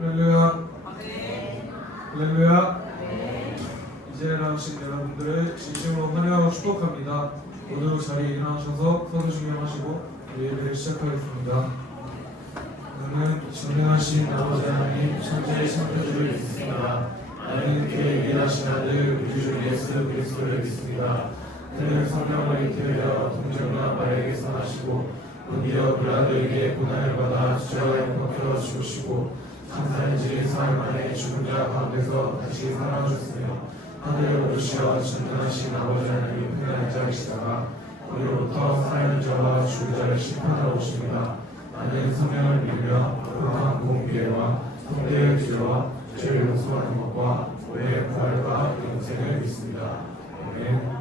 할렐루야. 할렐루야. 이제 나오신 여러분들을 진심으로 환영하고 축복합니다. 모두 자리에 일어나셔서 서로 중행하시고 예배를 시작하겠습니다. 나는 전능하신 아버지 하나님 천지의 창조주를 믿습니다. 나는 그의 위대하신 아들 우주주 예수 그리스도를 믿습니다. 그는 성령을 잉태되어 동정녀 마리아에게서 나시고 본디오 빌라도에게 고난을 받아 주저와 영광으로 죽으시고 장사인지 사흘 만에 죽은 자 가운데서 다시 살아나셨으며 하늘에 오르시어 전능하신 아버지 하나님 편에 앉아 계시다가 우리로부터 살아있는 자와 죽은 자를 심판하러 오십니다. 나는 성령을 믿으며 거룩한 공의와 성대의 지혜와 죄를 용서하는 것과 의의 부활과 영생을 믿습니다. 아멘.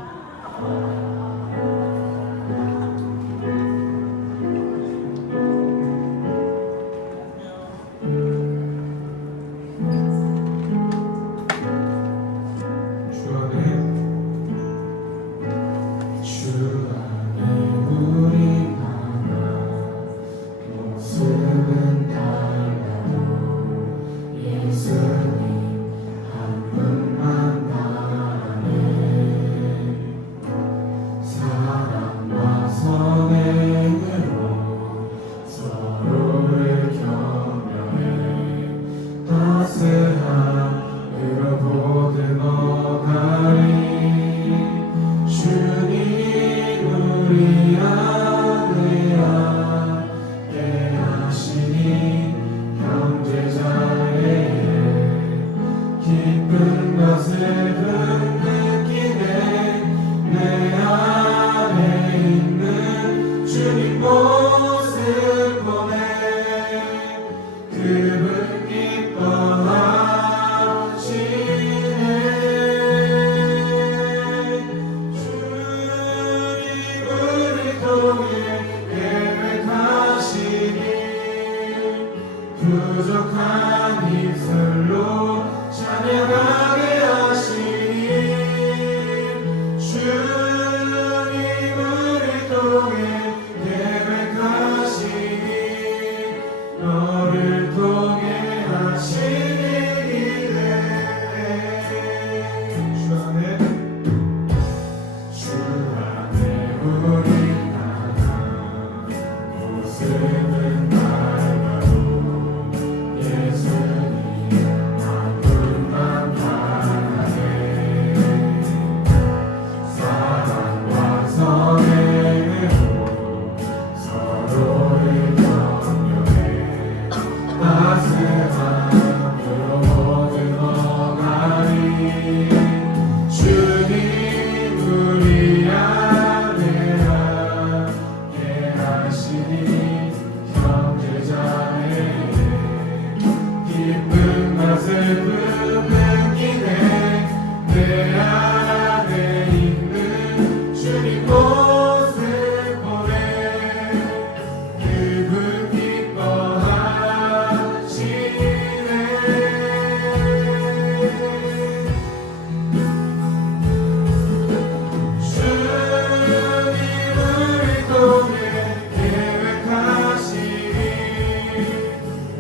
부족한 입술로 찬양하게 하시니 주님을 통해 계획하시니 너를 통해 하시니 주 안에 우리 나라 모습은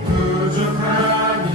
부족한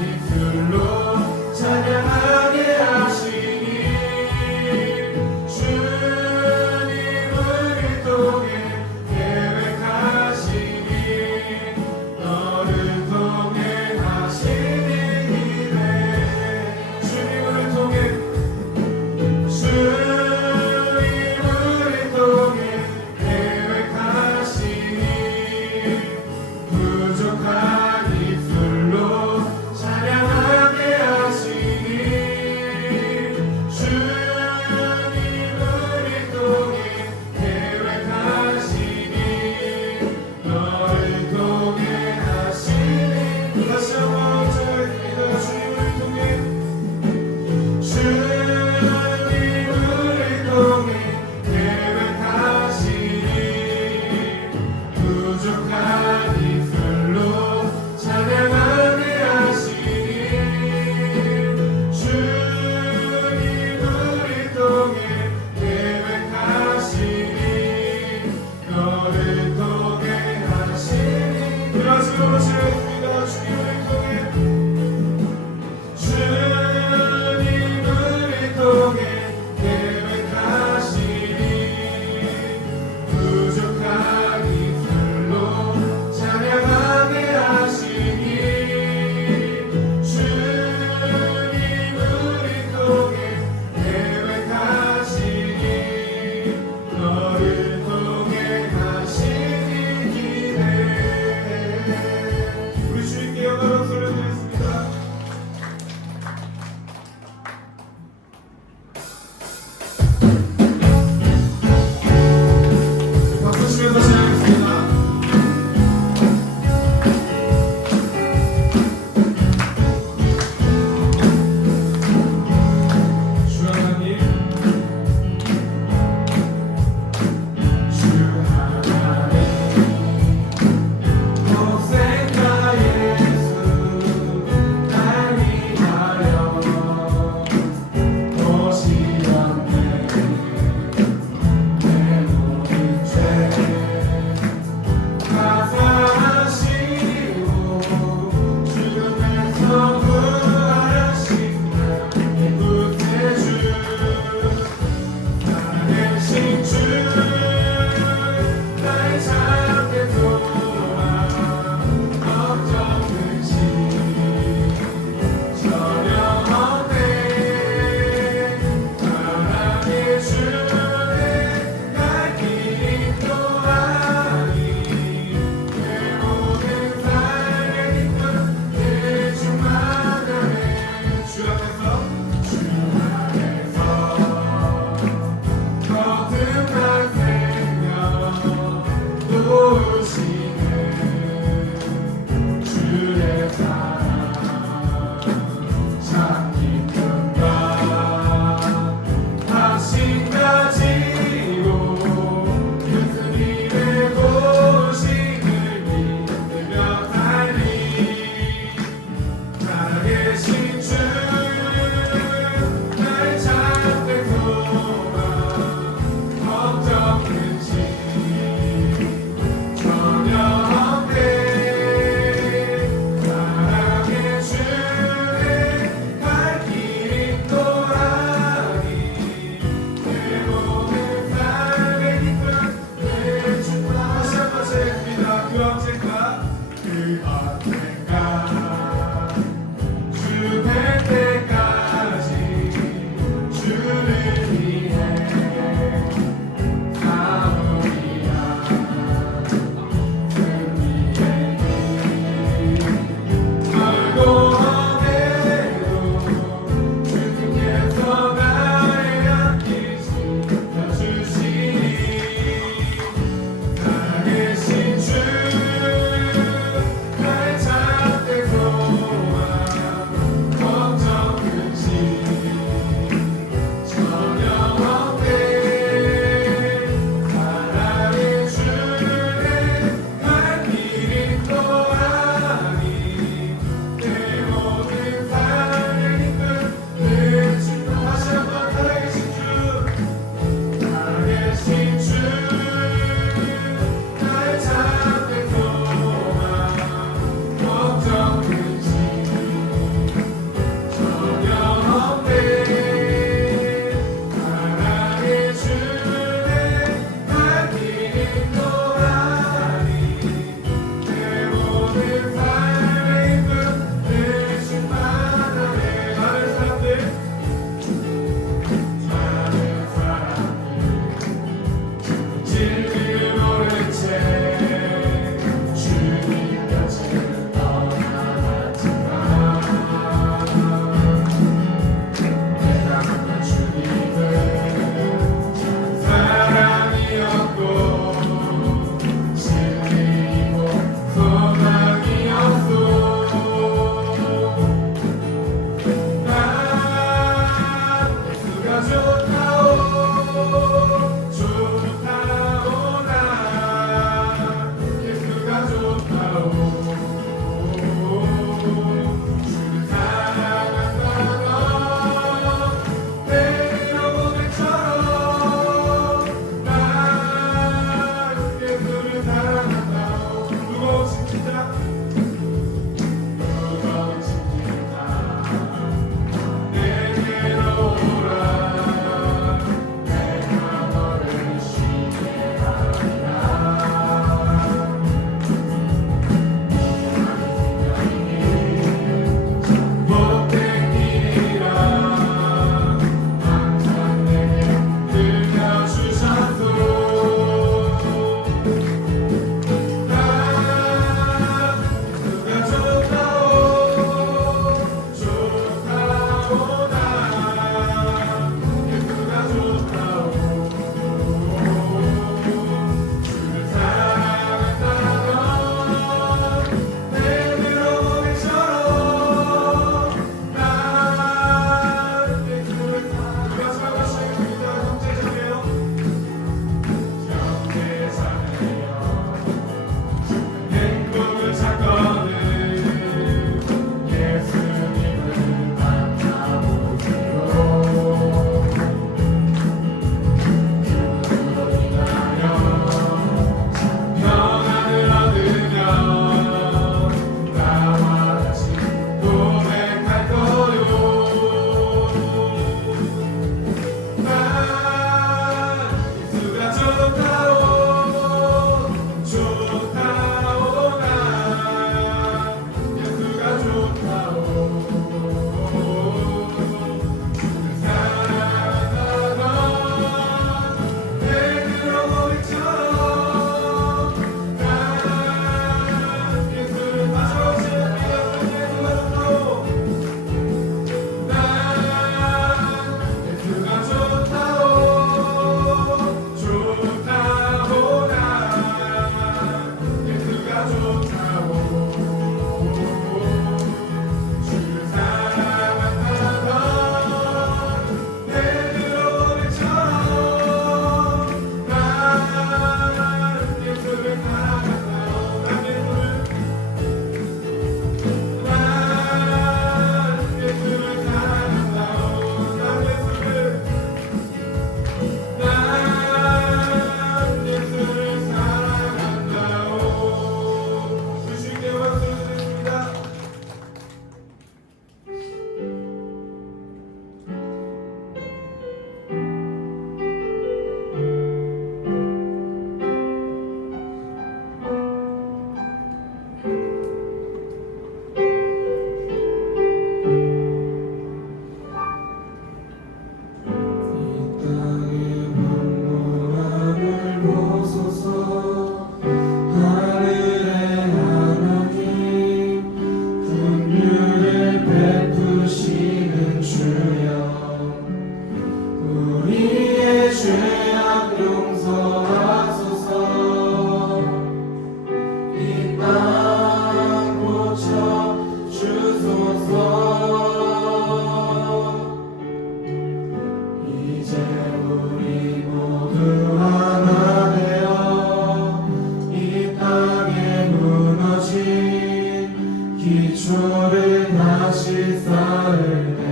다시 쌓을 때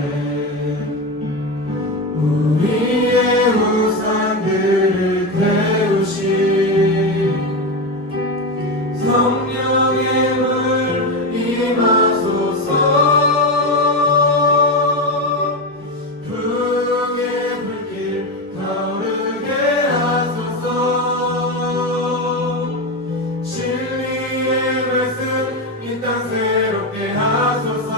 우리의 우상들을 태우시 성령의 물 임하소서 부흥의 불길 타오르게 하소서 진리의 말씀 이 땅 새롭게 하소서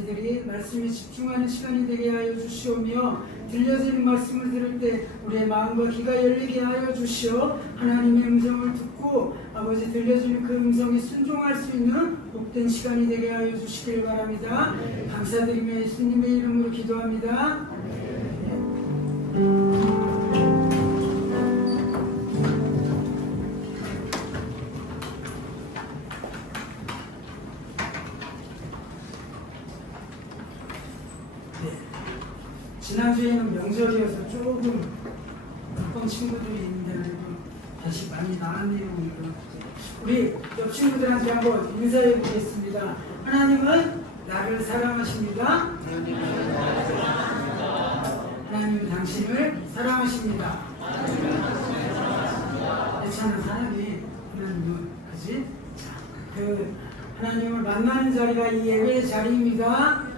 저희들이 말씀에 집중하는 시간이 되게 하여 주시오며 들려지는 말씀을 들을 때 우리의 마음과 귀가 열리게 하여 주시오. 하나님의 음성을 듣고 아버지 들려지는 그 음성에 순종할 수 있는 복된 시간이 되게 하여 주시길 바랍니다. 감사드리며 예수님의 이름으로 기도합니다. 지난주에는 명절이어서 조금 어떤 친구들이 있는데 그래도 다시 많이 나왔네요. 우리 옆 친구들한테 한번 인사해 보겠습니다. 하나님은 나를 사랑하십니다. 하나님은 당신을 사랑하십니다. 괜찮은 사람이 하나님은 그지? 그 하나님을 만나는 자리가 이 예배의 자리입니다.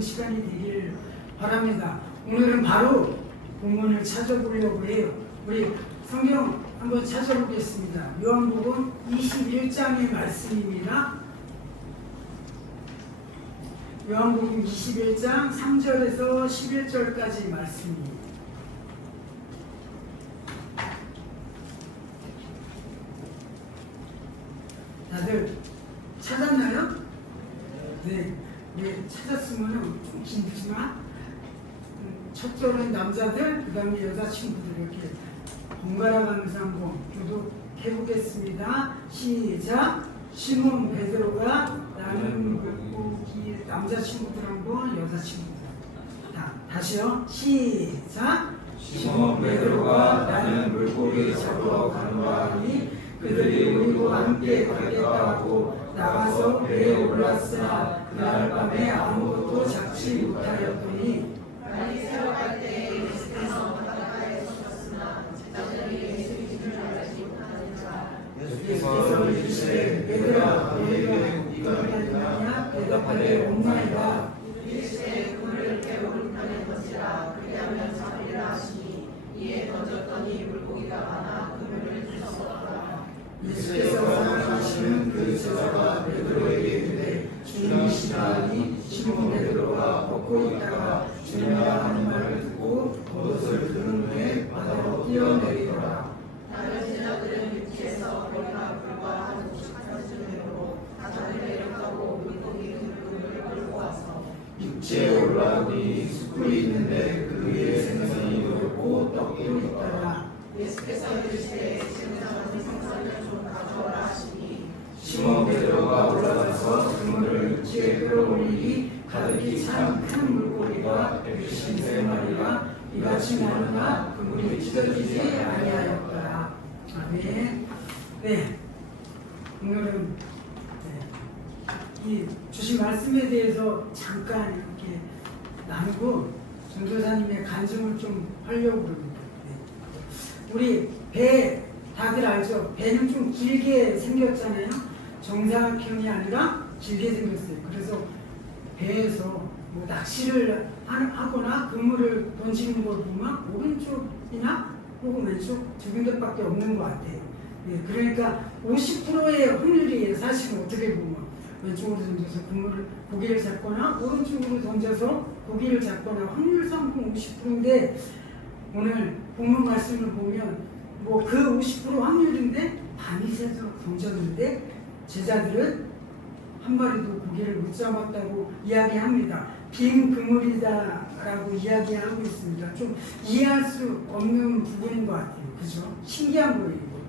시간이 되길 바랍니다. 오늘은 바로 본문을 찾아보려고 해요. 우리 성경 한번 찾아보겠습니다. 요한복음 21장의 말씀입니다. 요한복음 21장 3절에서 11절까지 말씀입니다. 다들 찾았나요? 네. 네, 찾았으면 좀 길지만 첫 절은 남자들, 그 다음에 여자친구들 이렇게 번갈아 가면서 한번 교독해 보겠습니다. 시작! 시몬 베드로가 나는 물고기 남자친구들 한번 여자친구들 다시요. 시작! 시몬 베드로가 나는 물고기 잡으러 가노라 하니 그들이 우리와 함께 가겠다 하고 나가서 배에 올랐으나 그날 밤에 아무것도 잡지 못하였더니 바리새로 갈 때에 예수께서 바닷가에 서셨으나 제자들이 예수인 줄 알지 못하니라. 예수께서 이르시되 얘들아 너희에게 이가 있느냐 대답하되 없나이다. 이르시되 그물을 배우를 편에 던지라 그리하면 잡으리라 하시니 이에 던졌더니 물고기가 많아 그물을 들 수 없더라. 예수께서 사랑하시는 그 제자가 베드로에게 이르되 주님이시라 하니 시몬 베드로가 걷고 있다가 주님이라 하는 말을 듣고 겉옷을 들은 후에 바다로 뛰어내리더라. 다른 제자들은 육지에서 머리가 불과 한 50가지쯤으로 바다를 내려가고 물고기 그물을 끌고 와서 육지에 올라오니 숯불이 있는데 그 위에 생선이 놓였고 떡도 있더라. 예수께서 이르시되 지금 잡은 생선을 좀 가져오라 하시니 시몬 베드로가 올라가서 그물을 육지에 끌어올리니 가득히 찬 큰 물고기가 153마리가 이같이 많으나 그물이 찢어지지 아니하였더라. 아멘. 네. 오늘은 이 주신 말씀에 대해서 잠깐 이렇게 나누고 전도사님의 간증을 좀 하려고 그럽니다. 네. 우리 배 다들 알죠? 배는 좀 길게 생겼잖아요. 정사각형이 아니라 길게 생겼어요. 그래서 배에서 뭐 낚시를 하거나 그물을 던지는 걸 보면 오른쪽이나 혹은 왼쪽 두 군데밖에 없는 것 같아요. 예, 그러니까 50%의 확률이에요. 사실은 어떻게 보면 왼쪽으로 던져서 고기를 잡거나 오른쪽으로 던져서 고기를 잡거나 확률상 50%인데 오늘 본문 말씀을 보면 뭐 그 50% 확률인데 밤이 새도록 던졌는데 제자들은 한 마리도 고기를 못 잡았다고 이야기합니다. 빈 그물이다라고 이야기하고 있습니다. 좀 이해할 수 없는 부분인 것 같아요. 그죠? 신기한 거예요. 이것도.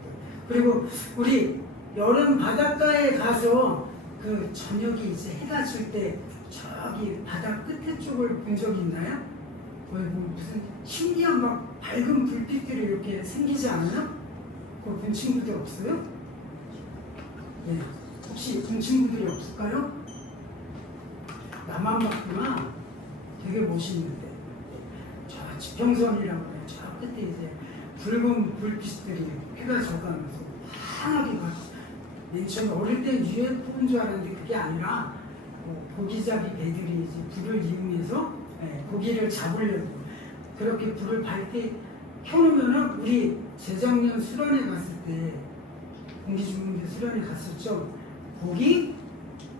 그리고 우리 여름 바닷가에 가서 그 저녁이 이제 해가 질 때 저기 바다 끝에 쪽을 본 적이 있나요? 거기 뭐 무슨 신기한 막 밝은 불빛들이 이렇게 생기지 않아요? 그거 본 친구들 없어요? 네. 혹시 본 친구들이 없을까요? 나만 봤구나. 되게 멋있는데. 저 지평선이라고 해요. 저 끝에 이제 붉은 불빛들이 해가 져가면서 환하게 가. 맨 처음에 어릴 때 UFO인 줄 알았는데 그게 아니라 고기잡이 배들이 이제 불을 이용해서 고기를 잡으려고 그렇게 불을 밝게 켜놓으면은 우리 재작년 수련회 갔을 때 공기주문대 수련회 갔었죠. 거기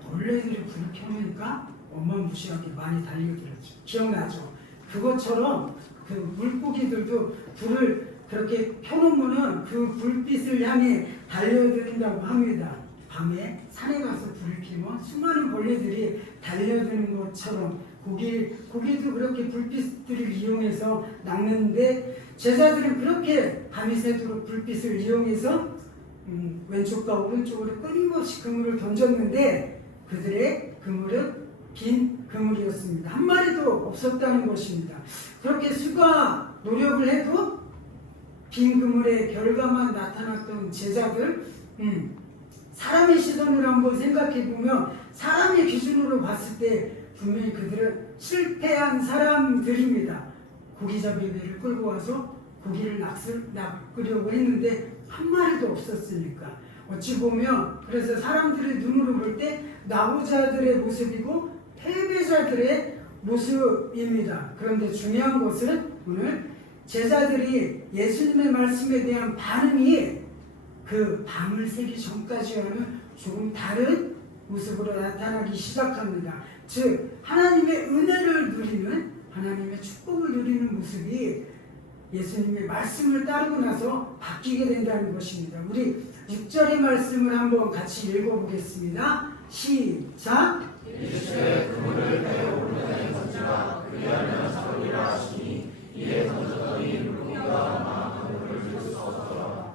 벌레들이 불을 켜니까 어마무시하게 많이 달려들었죠. 기억나죠? 그것처럼 그 물고기들도 불을 그렇게 켜놓으면 그 불빛을 향해 달려든다고 합니다. 밤에 산에 가서 불을 켜면 수많은 벌레들이 달려드는 것처럼 고기도 그렇게 불빛들을 이용해서 낚는데 제자들은 그렇게 밤이 새도록 불빛을 이용해서 왼쪽과 오른쪽으로 끊임없이 그물을 던졌는데 그들의 그물은 빈 그물이었습니다. 한 마리도 없었다는 것입니다. 그렇게 수가 노력을 해도 빈 그물의 결과만 나타났던 제자들, 사람의 시선으로 한번 생각해 보면 사람의 기준으로 봤을 때 분명히 그들은 실패한 사람들입니다. 고기잡이 배를 끌고 와서 고기를 낚으려고 했는데 한 마리도 없었으니까 어찌 보면 그래서 사람들의 눈으로 볼 때 나부자들의 모습이고 패배자들의 모습입니다. 그런데 중요한 것은 오늘 제자들이 예수님의 말씀에 대한 반응이 그 밤을 새기 전까지와는 조금 다른 모습으로 나타나기 시작합니다. 즉 하나님의 은혜를 누리는, 하나님의 축복을 누리는 모습이 예수님의 말씀을 따르고 나서 바뀌게 된다는 것입니다. 우리 6절의 말씀을 한번 같이 읽어보겠습니다. 시작. 예수의 그물을 베어 오르내에 던지라. 그리하면 잡으리라 하시니 이에 던졌더니 물고기가 많아 그물을 들 수 없더라.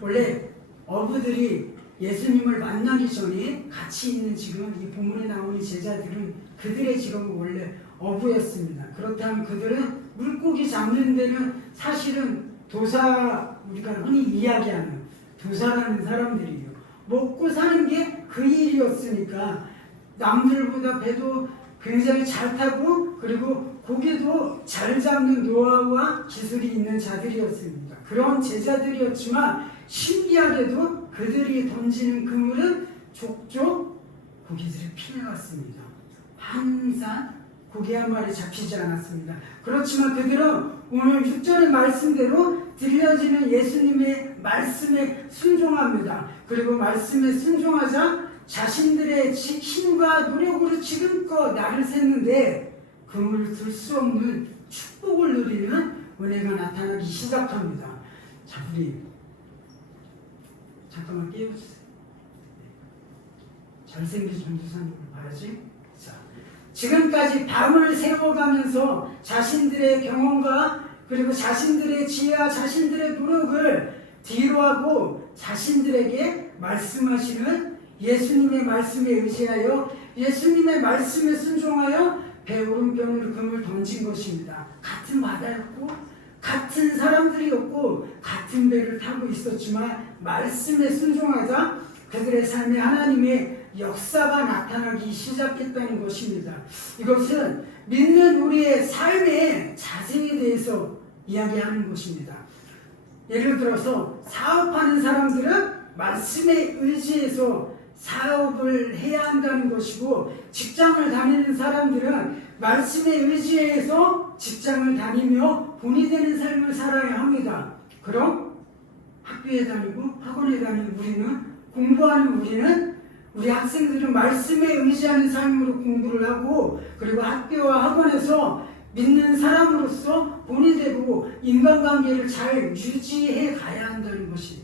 원래 어부들이 예수님을 만나기 전에 같이 있는 지금 이 본문에 나오는 제자들은 그들의 직업은 원래 어부였습니다. 그렇다면 그들은 물고기 잡는 데는 사실은 도사, 우리가 흔히 이야기하는 도사라는 사람들이에요. 먹고 사는 게 그 일이었으니까 남들보다 배도 굉장히 잘 타고 그리고 고기도 잘 잡는 노하우와 기술이 있는 자들이었습니다. 그런 제자들이었지만 신기하게도 그들이 던지는 그물은 족족 고기들이 피해갔습니다. 항상 고기 한 마리 잡히지 않았습니다. 그렇지만 그들은 오늘 6절의 말씀대로 들려지는 예수님의 말씀에 순종합니다. 그리고 말씀에 순종하자 자신들의 힘과 노력으로 지금껏 날을 샜는데 그물을 들 수 없는 축복을 누리는 은혜가 나타나기 시작합니다. 자, 우리 잠깐만 깨워주세요. 잘생긴 전도사님을 봐야지. 자, 지금까지 밤을 새워가면서 자신들의 경험과 그리고 자신들의 지혜와 자신들의 노력을 뒤로하고 자신들에게 말씀하시는 예수님의 말씀에 의지하여 예수님의 말씀에 순종하여 배 오른편으로 금을 던진 것입니다. 같은 바다였고 같은 사람들이었고 같은 배를 타고 있었지만 말씀에 순종하자 그들의 삶에 하나님의 역사가 나타나기 시작했다는 것입니다. 이것은 믿는 우리의 삶의 자세에 대해서 이야기하는 것입니다. 예를 들어서 사업하는 사람들은 말씀에 의지해서 사업을 해야 한다는 것이고 직장을 다니는 사람들은 말씀에 의지해서 직장을 다니며 본이 되는 삶을 살아야 합니다. 그럼 학교에 다니고 학원에 다니는 우리는 공부하는 우리는 우리 학생들은 말씀에 의지하는 삶으로 공부를 하고 그리고 학교와 학원에서 믿는 사람으로서 본이 되고 인간관계를 잘 유지해 가야 한다는 것이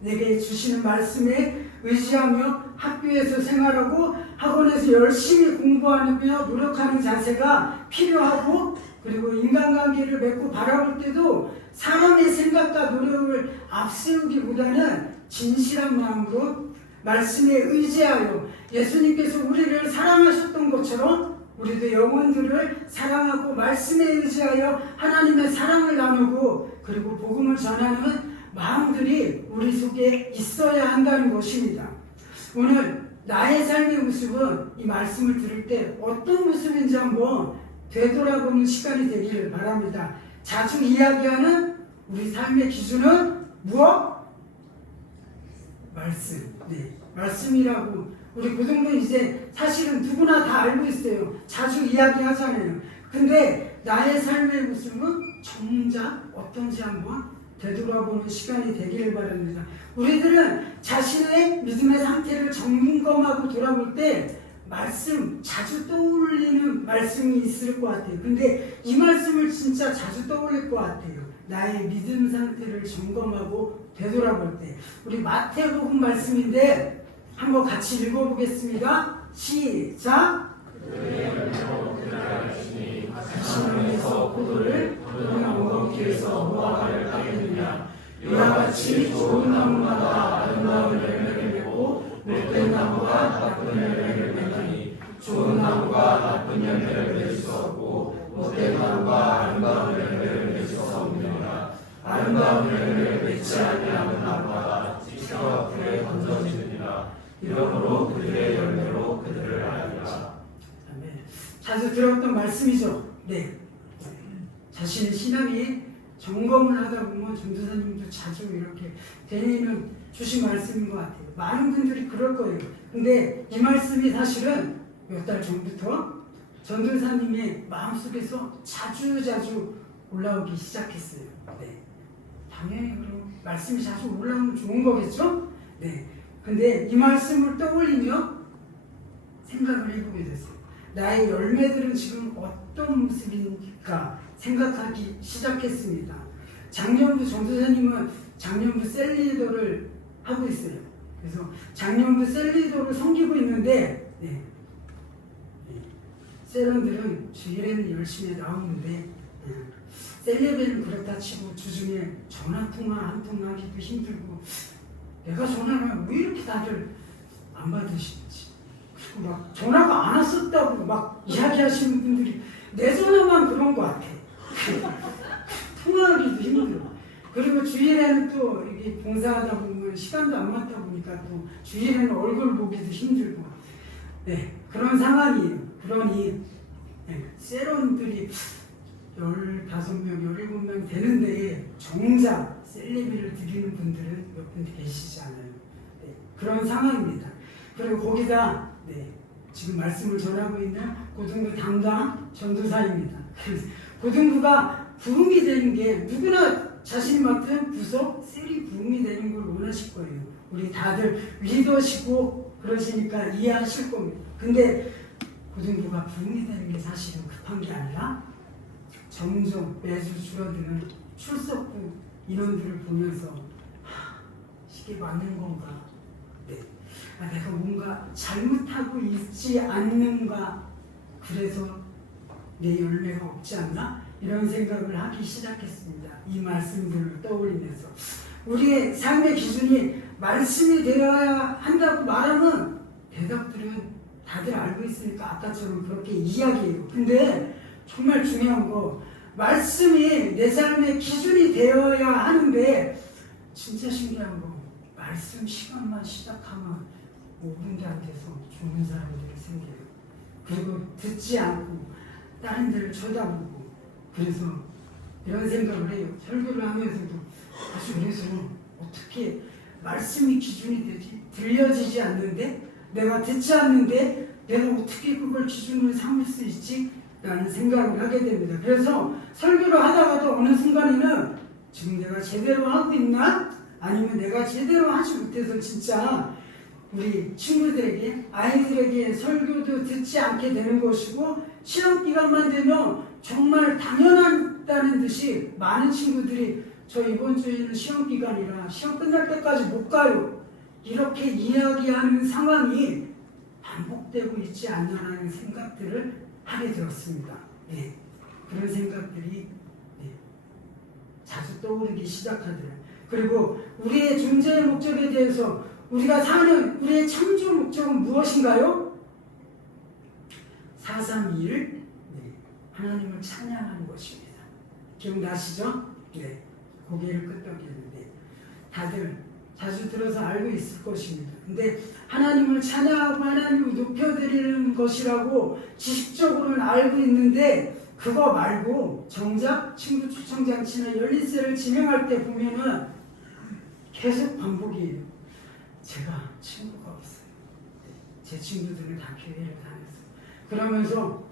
내게 주시는 말씀에 의지하며 학교에서 생활하고 학원에서 열심히 공부하며 노력하는 자세가 필요하고 그리고 인간관계를 맺고 바라볼 때도 사람의 생각과 노력을 앞세우기보다는 진실한 마음으로 말씀에 의지하여 예수님께서 우리를 사랑하셨던 것처럼 우리도 영혼들을 사랑하고 말씀에 의지하여 하나님의 사랑을 나누고 그리고 복음을 전하는 마음들이 우리 속에 있어야 한다는 것입니다. 오늘 나의 삶의 모습은 이 말씀을 들을 때 어떤 모습인지 한번 되돌아보는 시간이 되기를 바랍니다. 자주 이야기하는 우리 삶의 기준은 무엇? 말씀. 네, 말씀이라고 우리 그 정도 이제 사실은 누구나 다 알고 있어요. 자주 이야기하잖아요. 근데 나의 삶의 모습은 정작 어떤지 한번 되돌아보는 시간이 되기를 바랍니다. 우리들은 자신의 믿음의 상태를 점검하고 돌아볼 때 말씀, 자주 떠올리는 말씀이 있을 것 같아요. 근데 이 말씀을 진짜 자주 떠올릴 것 같아요. 나의 믿음 상태를 점검하고 되돌아볼 때. 우리 마태복음 말씀인데 한번 같이 읽어보겠습니다. 시작! 시몬에서 포도를 엉겅퀴에서 무화과를 따겠느냐. 이와 같이 좋은 나무마다 아름다운 열매를 맺고 못된 나무가 나쁜 열매를 맺나니 좋은 나무가 나쁜 열매를 맺을 수 없고 못된 나무가 아름다운 열매를 맺을 수 없느니라. 아름다운 열매를 맺지 아니하는 나무마다 지켜와 불에 던져지느니라. 이러므로 그들의 열매로 그들을 알리라. 자주 들었던 말씀이죠. 네. 자신의 신앙이 점검을 하다 보면 전도사님도 자주 이렇게 되뇌는 주신 말씀인 것 같아요. 많은 분들이 그럴 거예요. 근데 이 말씀이 사실은 몇 달 전부터 전도사님의 마음속에서 자주 올라오기 시작했어요. 네. 당연히 그럼 말씀이 자주 올라오면 좋은 거겠죠? 네. 근데 이 말씀을 떠올리며 생각을 해보게 됐어요. 나의 열매들은 지금 어떤 모습인가 생각하기 시작했습니다. 작년부 전도사님은 작년부 셀리더를 하고 있어요. 그래서 작년부 셀리더를 섬기고 있는데 세런들은 주일에는 열심히 나오는데 셀레벨은 그렇다 치고 주중에 전화통화 한 통 하기도 힘들고 내가 전화를 왜 이렇게 다들 안 받으시는지 그리고 막 전화가 안 왔었다고 막 이야기하시는 분들이 내 전화만 그런 것 같아. 통화하기도 힘들어. 그리고 주일에는 또 이게 봉사하다 보면 시간도 안 맞다 보니까 또 주일에는 얼굴 보기도 힘들고 네 그런 상황이에요. 그러니 세론들이 15명, 17명 되는데 정작 셀리비를 드리는 분들은 몇 분 계시지 않아요. 네, 그런 상황입니다. 그리고 거기다 지금 말씀을 전하고 있는 고등부 담당 전도사입니다. 고등부가 부흥이 되는 게 누구나 자신이 맡은 부서, 셀이 부흥이 되는 걸 원하실 거예요. 우리 다들 리더시고 그러시니까 이해하실 겁니다. 근데 고등부가 부흥이 되는 게 사실은 급한 게 아니라 점점 매주 줄어드는 출석부 인원들을 보면서 이게 맞는 건가? 내가 뭔가 잘못하고 있지 않는가? 그래서 내 열매가 없지 않나? 이런 생각을 하기 시작했습니다. 이 말씀들을 떠올리면서 우리의 삶의 기준이 말씀이 되어야 한다고 말하면 대답들은 다들 알고 있으니까 아까처럼 그렇게 이야기해요. 근데 정말 중요한 거 말씀이 내 삶의 기준이 되어야 하는데 진짜 신기한 거 말씀 시간만 시작하면 5분도 안 돼서 죽는 사람들이 생겨요. 그리고 듣지 않고 다른 데를 쳐다보고 그래서 이런 생각을 해요. 설교를 하면서도 아주 그래서 어떻게 말씀이 기준이 되지? 들려지지 않는데 내가 듣지 않는데 내가 어떻게 그걸 기준으로 삼을 수 있지? 라는 생각을 하게 됩니다. 그래서 설교를 하다가도 어느 순간에는 지금 내가 제대로 하고 있나? 아니면 내가 제대로 하지 못해서 진짜 우리 친구들에게 아이들에게 설교도 듣지 않게 되는 것이고 시험 기간만 되면 정말 당연하다는 듯이 많은 친구들이 저 이번 주에는 시험 기간이라 시험 끝날 때까지 못 가요. 이렇게 이야기하는 상황이 반복되고 있지 않나라는 생각들을 하게 되었습니다. 네. 그런 생각들이 자주 떠오르기 시작하더라고요. 그리고 우리의 존재의 목적에 대해서 우리가 사는 우리의 창조 목적은 무엇인가요? 431 하나님을 찬양하는 것입니다. 기억나시죠? 네. 고개를 끄덕이는데 다들 자주 들어서 알고 있을 것입니다. 근데 하나님을 찬양하고 하나님을 높여드리는 것이라고 지식적으로는 알고 있는데 그거 말고 정작 친구 초청장치나 열린세를 진행할 때 보면은 계속 반복이에요. 제가 친구가 없어요. 제 친구들은 다 교회를 다녔어요. 그러면서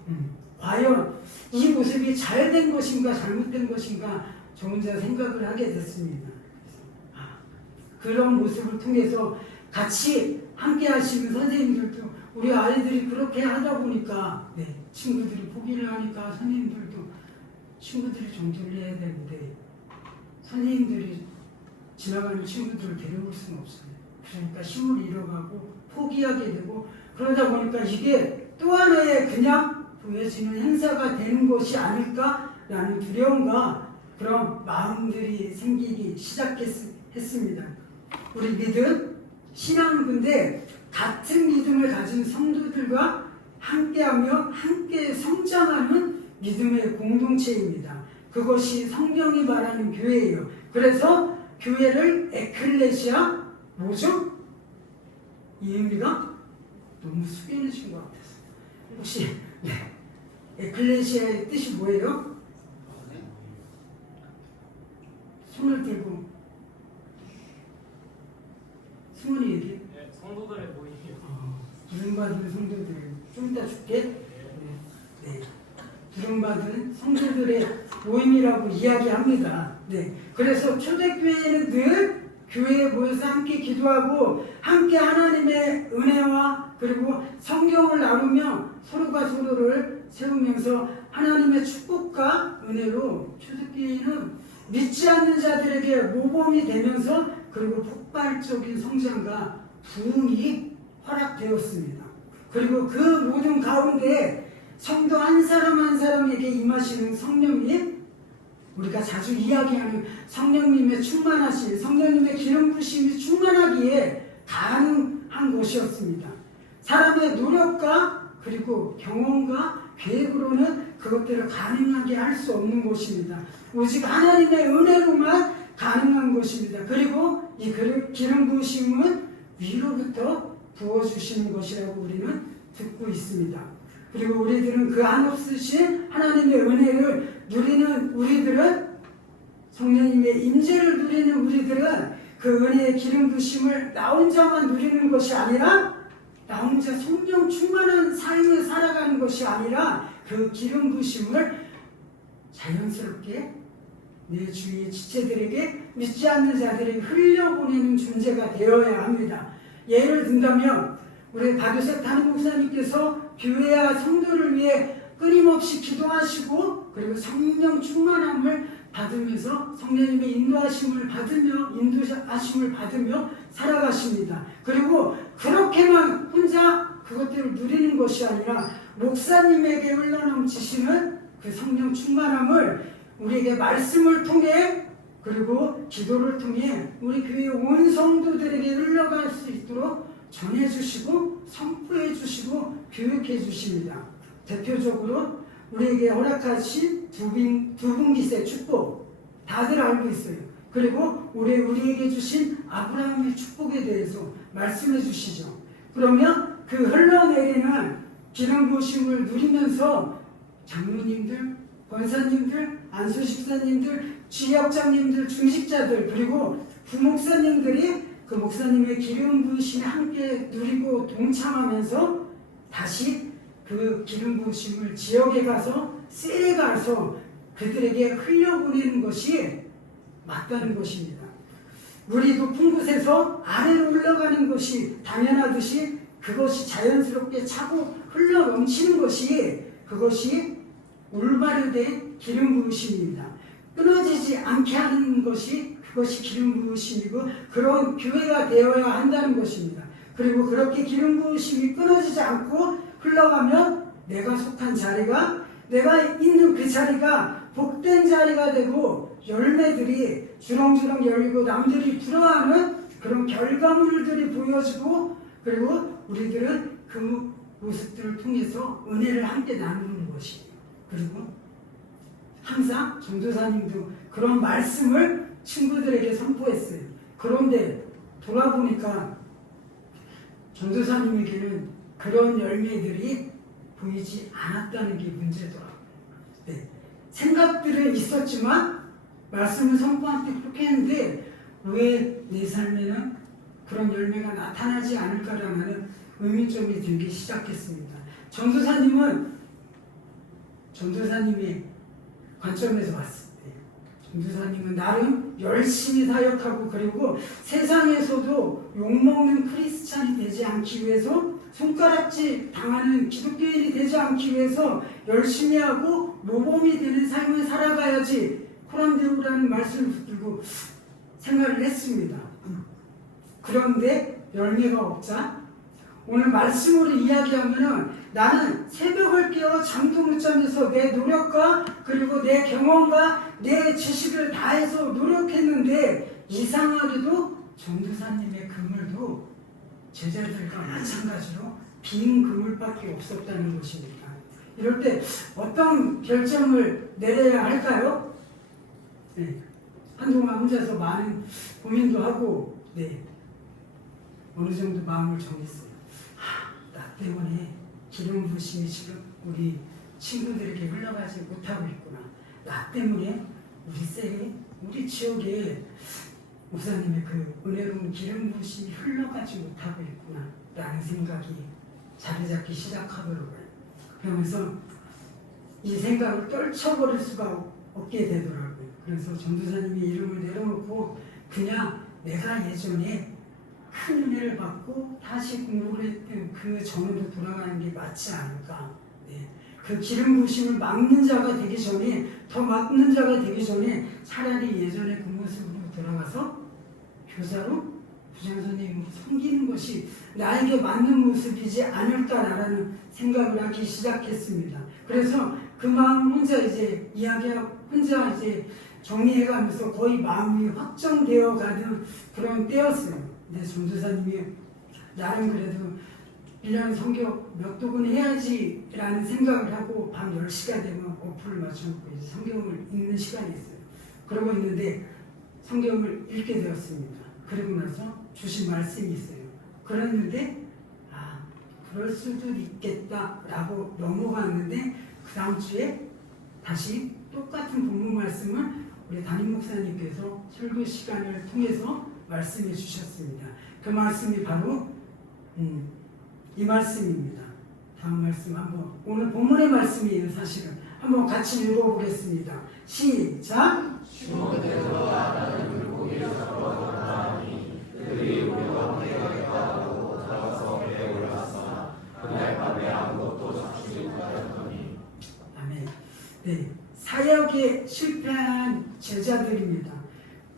과연 이 모습이 잘된 것인가 잘못된 것인가 저 혼자 생각을 하게 됐습니다. 그런 모습을 통해서 같이 함께 하시는 선생님들도 우리 아이들이 그렇게 하다 보니까 친구들이 포기를 하니까 선생님들도 친구들이 정도를 해야 되는데 선생님들이 지나가는 친구들을 데려올 수는 없어요. 그러니까 힘을 잃어가고 포기하게 되고 그러다 보니까 이게 또 하나의 그냥 보여지는 행사가 되는 것이 아닐까라는 두려움과 그런 마음들이 생기기 시작했습니다. 우리 믿음, 신앙은 근데 같은 믿음을 가진 성도들과 함께하며 함께 성장하는 믿음의 공동체입니다. 그것이 성경이 말하는 교회예요. 그래서 교회를 에클레시아 뭐죠? 이 의미가 너무 숙여내신 것 같아서 혹시 에클레시아의 뜻이 뭐예요? 손을 들고 승훈이 얘기해. 네, 성도들의 모임이요. 부름받은 성도들 좀 이따 줄게. 부름받은 성도들의 모임이라고 이야기합니다. 그래서 초대교회는 늘 교회에 모여서 함께 기도하고 함께 하나님의 은혜와 그리고 성경을 나누며 서로가 서로를 세우면서 하나님의 축복과 은혜로 초대교회는 믿지 않는 자들에게 모범이 되면서 그리고 폭발적인 성장과 부흥이 허락되었습니다. 그리고 그 모든 가운데 성도 한 사람 한 사람에게 임하시는 성령이 우리가 자주 이야기하는 성령님의 충만하신 성령님의 기름 부심이 충만하기에 가능한 것이었습니다. 사람의 노력과 그리고 경험과 계획으로는 그것들을 가능하게 할 수 없는 것입니다. 오직 하나님의 은혜로만 가능한 것입니다. 그리고 이 기름 부으심은 위로부터 부어주시는 것이라고 우리는 듣고 있습니다. 그리고 우리들은 그 한없으신 하나님의 은혜를 누리는 우리들은 성령님의 임재를 누리는 우리들은 그 은혜의 기름 부으심을 나 혼자만 누리는 것이 아니라 나 혼자 성령 충만한 삶을 살아가는 것이 아니라 그 기름 부으심을 자연스럽게 내 주위의 지체들에게 믿지 않는 자들에게 흘려보내는 존재가 되어야 합니다. 예를 든다면 우리 박유석 담임 목사님께서 교회와 성도를 위해 끊임없이 기도하시고 그리고 성령 충만함을 받으면서 성령님의 인도하심을 받으며 살아가십니다. 그리고 그렇게만 혼자 그것들을 누리는 것이 아니라 목사님에게 흘러넘치시는 그 성령 충만함을 우리에게 말씀을 통해 그리고 기도를 통해 우리 교회 온 성도들에게 흘러갈 수 있도록 전해주시고 선포해주시고 교육해주십니다. 대표적으로 우리에게 허락하신 두 분기세 축복 다들 알고 있어요. 그리고 우리에게 주신 아브라함의 축복에 대해서 말씀해 주시죠. 그러면 그 흘러내리는 기름 부으심을 누리면서 장로님들, 권사님들, 안수집사님들, 지역장님들, 중직자들 그리고 부목사님들이 그 목사님의 기름 부으심에 함께 누리고 동참하면서 다시 그 기름 부으심을 지역에 가서 셀에 가서 그들에게 흘려보내는 것이 맞다는 것입니다. 물이 높은 곳에서 아래로 흘러가는 것이 당연하듯이 그것이 자연스럽게 차고 흘러 넘치는 것이 그것이 올바르 된 기름 부으심입니다. 끊어지지 않게 하는 것이 그것이 기름 부으심이고 그런 교회가 되어야 한다는 것입니다. 그리고 그렇게 기름 부으심이 끊어지지 않고 흘러가면 내가 속한 자리가 내가 있는 그 자리가 복된 자리가 되고 열매들이 주렁주렁 열리고 남들이 부러워하는 그런 결과물들이 보여지고 그리고 우리들은 그 모습들을 통해서 은혜를 함께 나누는 것이에요. 그리고 항상 전도사님도 그런 말씀을 친구들에게 선포했어요. 그런데 돌아보니까 전도사님에게는 그런 열매들이 보이지 않았다는 게 문제더라고요. 생각들은 있었지만 말씀을 선포할 때 그렇게 했는데 왜 내 삶에는 그런 열매가 나타나지 않을까라는 의문점이 들기 시작했습니다. 전도사님의 관점에서 봤을 때 전도사님은 나름 열심히 사역하고 그리고 세상에서도 욕먹는 크리스찬이 되지 않기 위해서 손가락질 당하는 기독교인이 되지 않기 위해서 열심히 하고 모범이 되는 삶을 살아가야지 코란데오라는 말씀을 붙들고 생활을 했습니다. 그런데 열매가 없자 오늘 말씀으로 이야기하면은 나는 새벽을 깨어 잠도 못 자면서 내 노력과 그리고 내 경험과 내 지식을 다해서 노력했는데 이상하게도 전도사님의 그물도 제자들과 마찬가지로 빈 그물밖에 없었다는 것입니다. 이럴 때 어떤 결정을 내려야 할까요? 네. 한동안 혼자서 많은 고민도 하고 어느 정도 마음을 정했어요. 나 때문에 기름 부심이 지금 우리 친구들에게 흘러가지 못하고 있구나. 나 때문에 우리 셀에 우리 지역에 목사님의 그 은혜로운 기름 부심이 흘러가지 못하고 있구나 라는 생각이 자리 잡기 시작하더라고요. 그러면서 이 생각을 떨쳐버릴 수가 없게 되더라고요. 그래서 전도사님의 이름을 내려놓고 그냥 내가 예전에 큰 은혜를 받고 다시 공부를 했던 그 전으로 돌아가는 게 맞지 않을까. 그 기름 부심을 막는 자가 되기 전에 더 막는 자가 되기 전에 차라리 예전의 그 모습으로 돌아가서 교사로 부장선생님으로 섬기는 것이 나에게 맞는 모습이지 않을까라는 생각을 하기 시작했습니다. 그래서 그 마음 혼자 이제 이야기하고 혼자 이제 정리해가면서 거의 마음이 확정되어 가는 그런 때였어요. 근데 전도사님이 나름 그래도 1년 성경 몇 독은 해야지 라는 생각을 하고 밤 10시가 되면 어플을 맞춰놓고 이제 성경을 읽는 시간이 있어요. 그러고 있는데 성경을 읽게 되었습니다. 그리고 나서 주신 말씀이 있어요. 그랬는데 그럴 수도 있겠다라고 넘어갔는데 그 다음 주에 다시 똑같은 본문 말씀을 우리 담임 목사님께서 설교 시간을 통해서 말씀해 주셨습니다. 그 말씀이 바로 이 말씀입니다. 다음 말씀 한번 오늘 본문의 말씀이에요. 사실은 한번 같이 읽어보겠습니다. 시작. 시몬베드로가 나는 물고기에서 걸어갔다니 그들이 우리와 함께 들어가서 배에 올랐으나 그날 밤에 아무것도 잡지 못하였더니. 아멘. 사역에 실패한 제자들입니다.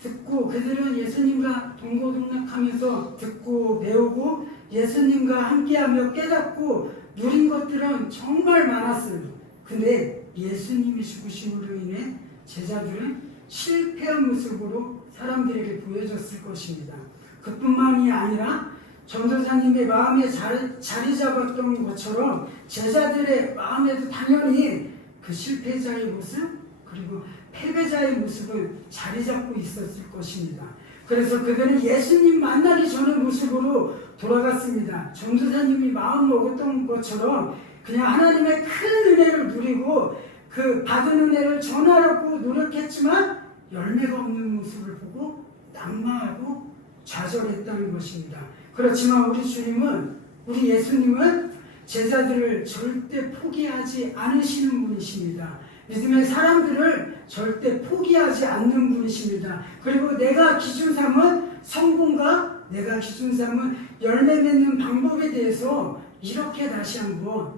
듣고 그들은 예수님과 동고동락하면서 듣고 배우고 예수님과 함께하며 깨닫고 누린 것들은 정말 많았어요. 근데 예수님이 죽으심으로 인해 제자들은 실패한 모습으로 사람들에게 보여졌을 것입니다. 그뿐만이 아니라 전도사님의 마음에 자리 잡았던 것처럼 제자들의 마음에도 당연히 그 실패자의 모습 그리고 패배자의 모습을 자리 잡고 있었을 것입니다. 그래서 그들은 예수님 만나기 전의 모습으로 돌아갔습니다. 전도사님이 마음 먹었던 것처럼 그냥 하나님의 큰 은혜를 누리고 그 받은 은혜를 전하려고 노력했지만 열매가 없는 모습을 보고 낙망하고 좌절했다는 것입니다. 그렇지만 우리 주님은 우리 예수님은 제자들을 절대 포기하지 않으시는 분이십니다. 믿음의 사람들을 절대 포기하지 않는 분이십니다. 그리고 내가 기준 삼은 성공과 내가 기준 삼은 열매 맺는 방법에 대해서 이렇게 다시 한번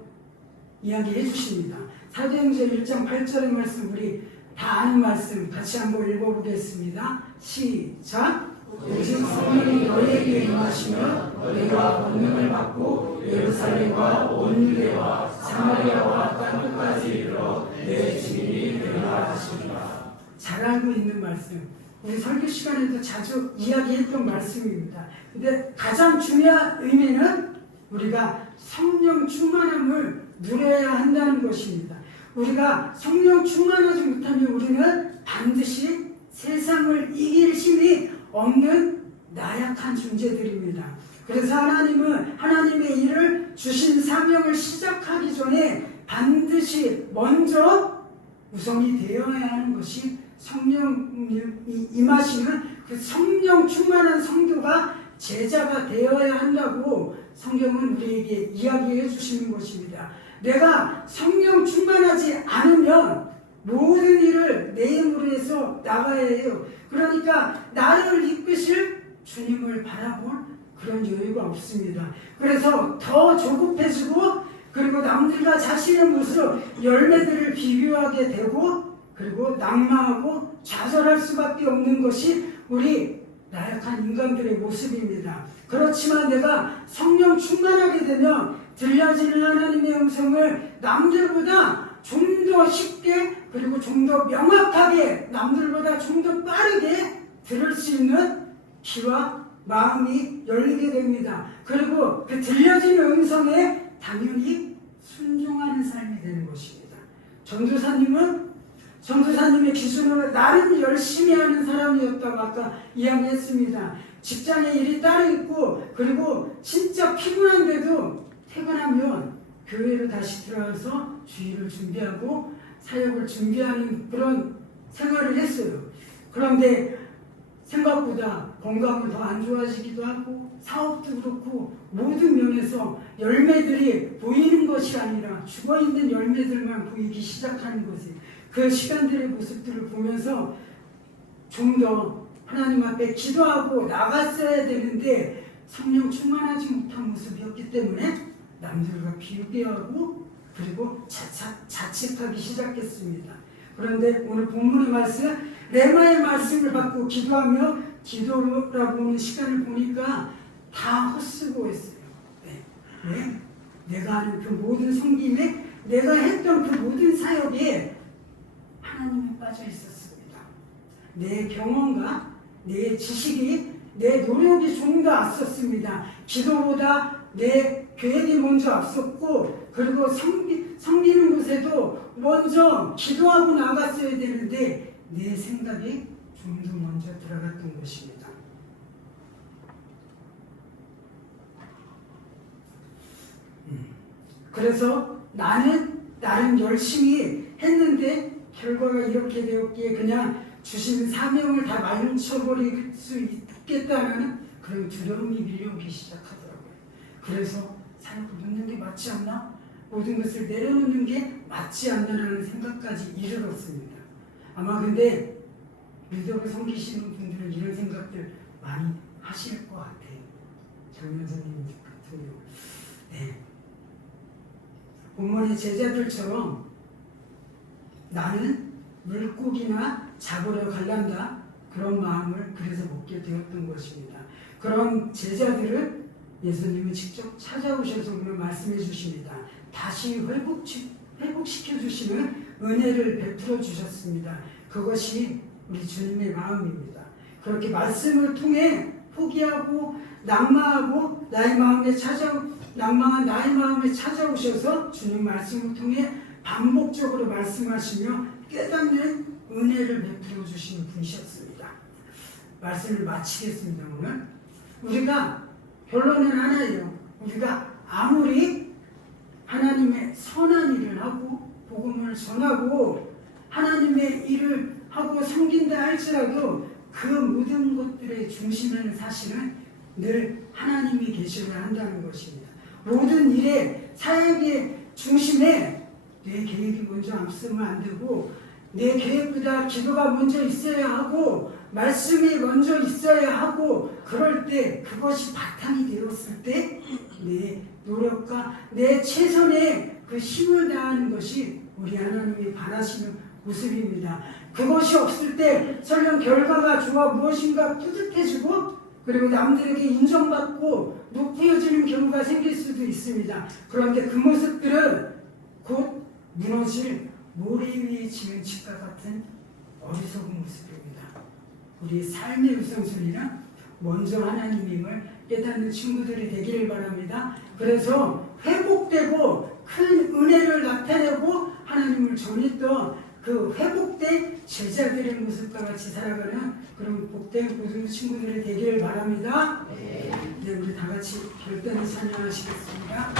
이야기해 주십니다. 사도행전 1장 8절의 말씀 우리 다 아는 말씀 같이 한번 읽어보겠습니다. 시작. 오직 성령이 너희에게 임하시면 너희가 권능을 받고 예루살렘과 온 유대와 사마리아와 땅끝까지 이르러 내 증인이 되리라 하시니라. 잘 알고 있는 말씀 우리 설교 시간에도 자주 이야기했던 말씀입니다. 근데 가장 중요한 의미는 우리가 성령 충만함을 누려야 한다는 것입니다. 우리가 성령 충만하지 못하면 우리는 반드시 세상을 이길 힘이 없는 나약한 존재들입니다. 그래서 하나님은 하나님의 일을 주신 사명을 시작하기 전에 반드시 먼저 우선이 되어야 하는 것이 성령이 임하시는 그 성령 충만한 성도가 제자가 되어야 한다고 성경은 우리에게 이야기해 주시는 것입니다. 내가 성령 충만하지 않으면 모든 일을 내 힘으로 해서 나가야 해요. 그러니까 나를 이끄실 주님을 바라볼 그런 여유가 없습니다. 그래서 더 조급해지고 그리고 남들과 자신의 모습 열매들을 비교하게 되고 그리고 낙망하고 좌절할 수밖에 없는 것이 우리 나약한 인간들의 모습입니다. 그렇지만 내가 성령 충만하게 되면 들려지는 하나님의 음성을 남들보다 좀 더 쉽게 그리고 좀 더 명확하게 남들보다 좀 더 빠르게 들을 수 있는 귀와 마음이 열리게 됩니다. 그리고 그 들려지는 음성에 당연히 순종하는 삶이 되는 것입니다. 전도사님의 기준으로 나름 열심히 하는 사람이었다고 아까 이야기했습니다. 직장에 일이 따로 있고 그리고 진짜 피곤한데도 퇴근하면 교회로 다시 들어가서 주일을 준비하고 사역을 준비하는 그런 생활을 했어요. 그런데 생각보다 건강은 더 안 좋아지기도 하고 사업도 그렇고 모든 면에서 열매들이 보이는 것이 아니라 죽어있는 열매들만 보이기 시작하는 거지. 그 시간들의 모습들을 보면서 좀 더 하나님 앞에 기도하고 나갔어야 되는데 성령 충만하지 못한 모습이었기 때문에 남들과 비교하고 그리고 자책하기 시작했습니다. 그런데 오늘 본문의 말씀 레마의 말씀을 받고 기도하며 기도라고 하는 시간을 보니까 다 헛쓰고 있어요. 네. 내가 하는 그 모든 섬김에 내가 했던 그 모든 사역에 하나님이 빠져 있었습니다. 내 경험과 내 지식이 내 노력이 좀 더 앞섰습니다. 기도보다 내 계획이 먼저 앞섰고 그리고 섬기는 곳에도 먼저 기도하고 나갔어야 되는데 내 생각이 좀 더 먼저 들어갔던 것입니다. 그래서 나는 나름 열심히 했는데 결과가 이렇게 되었기에 그냥 주신 사명을 다 망쳐버릴 수 있겠다는 그런 두려움이 밀려오기 시작하더라고요. 그래서 사역을 놓는 게 맞지 않나? 모든 것을 내려놓는 게 맞지 않나라는 생각까지 이르렀습니다. 아마 근데 믿음을 섬기시는 분들은 이런 생각들 많이 하실 것 같아요. 장면사님 같은 경우. 네. 본문의 제자들처럼 나는 물고기나 잡으러 갈란다 그런 마음을 그래서 먹게 되었던 것입니다. 그런 제자들을 예수님은 직접 찾아오셔서 오늘 말씀해 주십니다. 다시 회복시켜 주시는 은혜를 베풀어 주셨습니다. 그것이 우리 주님의 마음입니다. 그렇게 말씀을 통해 포기하고 낙망하고 낙망한 나의 마음에 찾아오셔서 주님 말씀을 통해 반복적으로 말씀하시며 깨닫는 은혜를 베풀어 주시는 분이셨습니다. 말씀을 마치겠습니다. 오늘 우리가 결론은 하나예요. 우리가 아무리 하나님의 선한 일을 하고 복음을 전하고 하나님의 일을 하고 섬긴다 할지라도 그 모든 것들의 중심에는 사실은 늘 하나님이 계셔야 한다는 것입니다. 모든 일의 사역의 중심에 내 계획이 먼저 앞서면 안 되고 내 계획보다 기도가 먼저 있어야 하고 말씀이 먼저 있어야 하고 그럴 때 그것이 바탕이 되었을 때 내 노력과 내 최선의 그 힘을 다하는 것이 우리 하나님이 바라시는 모습입니다. 그것이 없을 때 설령 결과가 좋아 무엇인가 뿌듯해지고 그리고 남들에게 인정받고 높여지는 경우가 생길 수도 있습니다. 그런데 그 모습들은 곧 무너질 모래 위에 지은 집과 같은 어리석은 모습입니다. 우리 삶의 우선순위는 먼저 하나님임을 깨닫는 친구들이 되기를 바랍니다. 그래서 회복되고 큰 은혜를 나타내고 하나님을 전했던 그 회복된 제자들의 모습과 같이 살아가는 그런 복된 모든 친구들이 되기를 바랍니다. 네, 우리 다 같이 결단을 찬양하시겠습니다.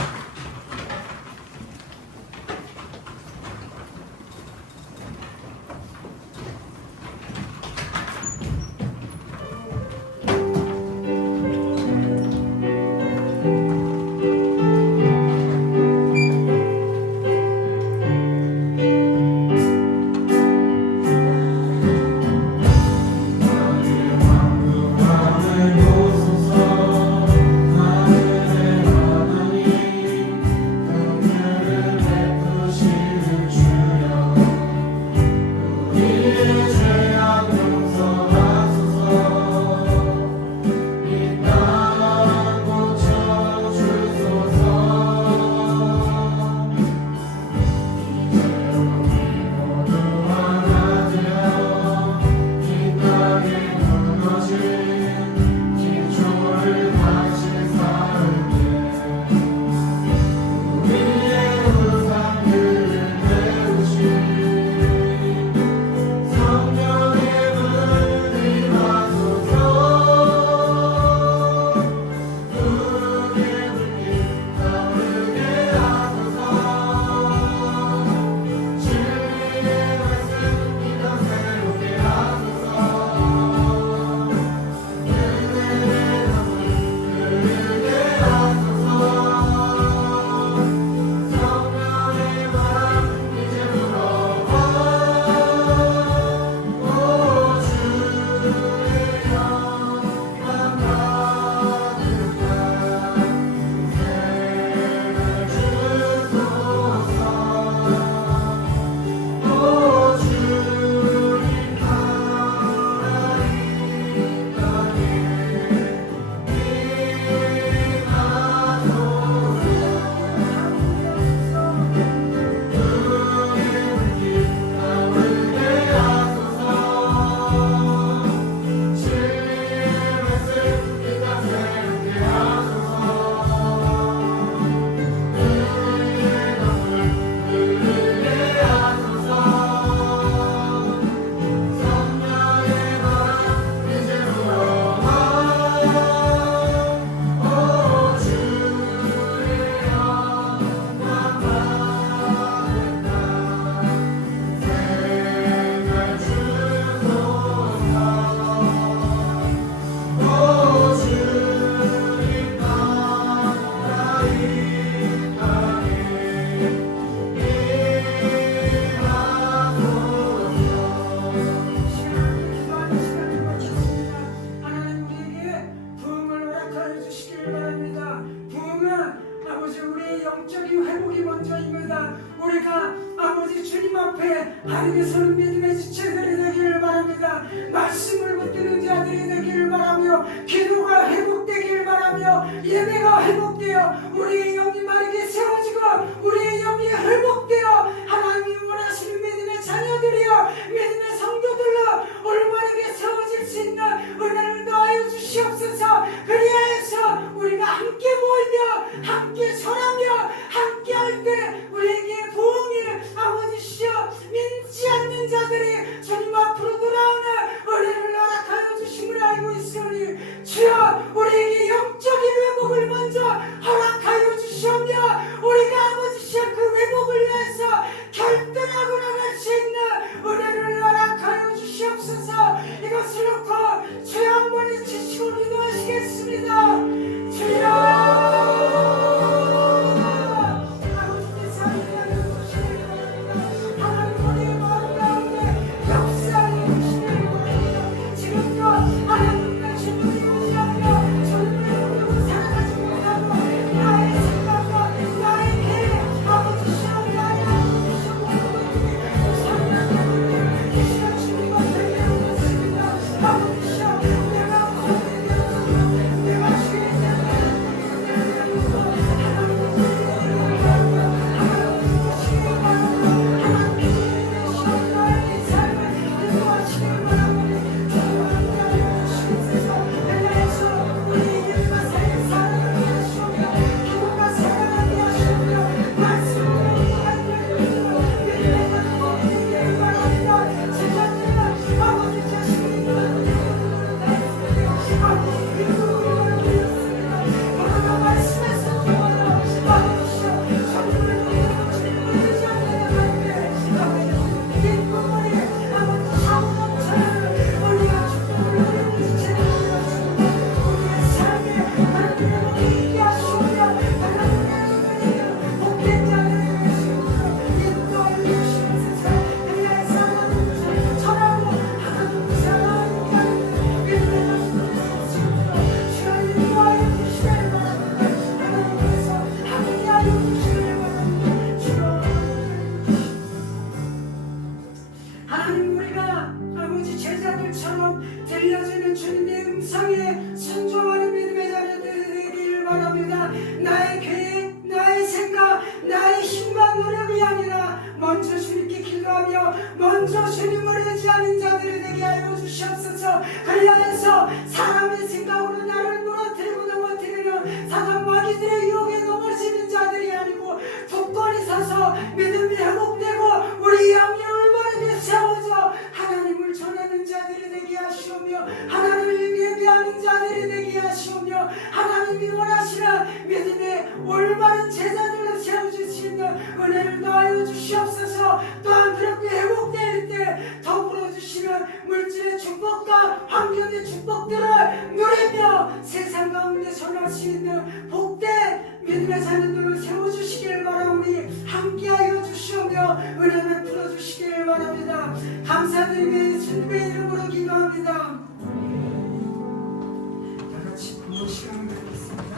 영적인 회복이 먼저입니다. 우리가 아버지 주님 앞에 하나님의 서는 믿음의 지체들이 되기를 바랍니다. 말씀을 붙드는 자들이 되기를 바라며 기도가 회복되기를 바라며 예배가 회복되어 우리의 영이 마르게 세워지고 우리의 영이 회복되어 하나님이 원하시는 믿음의 자녀들이여 믿음의 성도들로 올바르게 세워질 수 있는 은혜를 더하여 주시옵소서. 그리하여서 우리가 함께 모이며 함께 설하며 함께 할 때 우리에게 부흥이 아버지시여 믿지 않는 자들이 주님 앞으로 돌아오는 은혜를 허락하여 주심을 알고 있으니 주여 우리에게 영적인 회복을 먼저 허락하여 주시오며 우리가 아버지시여 그 회복을 위해서 결단하고 나갈 수 있는 은혜를 허락하여 주시옵소서. 이것을 놓고 주여 한 번 외치시고 기도하시겠습니다. 주여 하나님 우리가 아버지 제자들처럼 들려지는 주님의 음성에 순종하는 믿음의 자녀들이 되기를 바랍니다. 나의 계획, 나의 생각, 나의 힘과 노력이 아니라 먼저 주님께 기도하며 먼저 주님을 의지하는 자들이 되게 하여 주시옵소서. 그리하여서 사람의 생각으로 나를 무너뜨리고 넘어뜨리는 사단 마귀들의 유혹에 넘어지는 자들이 아니고 굳건히 서서 믿음이 회복되고 우리 영이 올바르게 세워져 하나님을 전하는 자들이 되게 하시오며 하나님을 예배하는 자들이 되게 하시오며 하나님이 원하시는 믿음의 올바른 제자들로 세워질 수 있는 은혜를 더하여 주시옵소서. 또한 그렇게 회복될 때 더불어 주시는 물질의 축복과 환경의 축복들을 누리며 세상 가운데 전할 수 있는 복된 믿음의 자녀들을 세워주시길 바라오니 함께하여 주시오며 은혜 베풀어 주시길 바랍니다. 감사드리며 예수님의 이름으로 기도합니다. 다 같이 부모 시간을 갖겠습니다.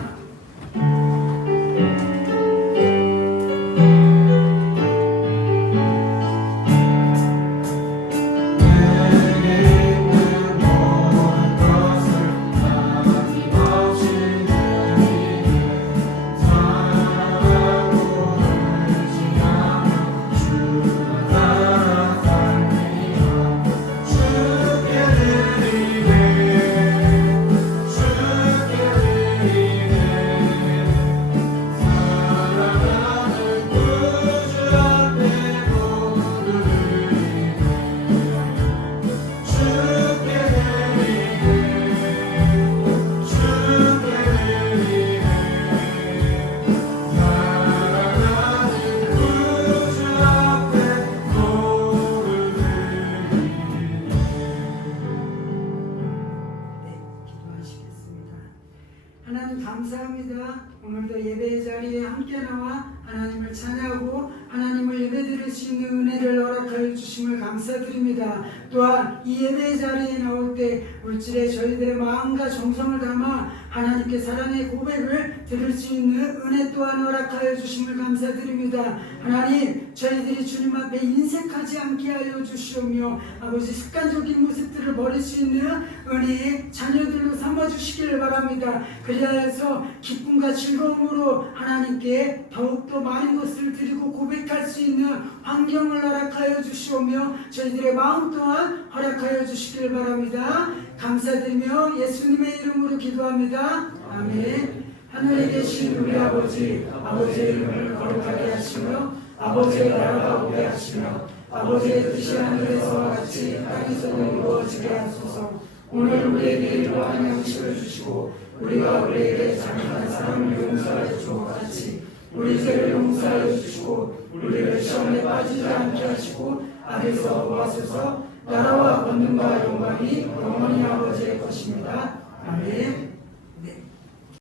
하나님 감사합니다. 오늘도 예배의 자리에 함께 나와 하나님을 찬양하고 하나님을 예배드릴 수 있는 은혜를 허락하여 주심을 감사드립니다. 또한 이 예배의 자리에 나올 때 물질에 저희들의 마음과 정성을 담아 하나님께 사랑의 고백을 들을 수 있는 은혜 또한 허락하여 주심을 감사드립니다. 하나님, 저희들이 주님 앞에 인색하지 않게 하여 주시오며 아버지 습관적인 모습들을 버릴 수 있는 은혜의 자녀들로 삼아주시기를 바랍니다. 그리하여서 기쁨과 즐거움으로 하나님께 더욱더 많은 것을 드리고 고백할 수 있는 환경을 허락하여 주시오며 저희들의 마음 또한 허락하여 주시기를 바랍니다. 감사드리며 예수님의 이름으로 기도합니다. 아멘. 하늘에 계신 우리 아버지, 아버지의 이름을 거룩하게 하시며 아버지의 나라가 오게 하시며 아버지의 뜻이 하늘에서와 같이 땅에서도 이루어지게 하소서. 오늘 우리에게 일용할 양식을 주시고 우리가 우리에게 잘못한 사람을 용서하여 준 것 같이 우리 죄를 용서하여 주시고 우리를 시험에 빠지지 않게 하시고 악에서 구하소서. 나라와 권능과 영광이 영원히 아버지의 것입니다. 아멘.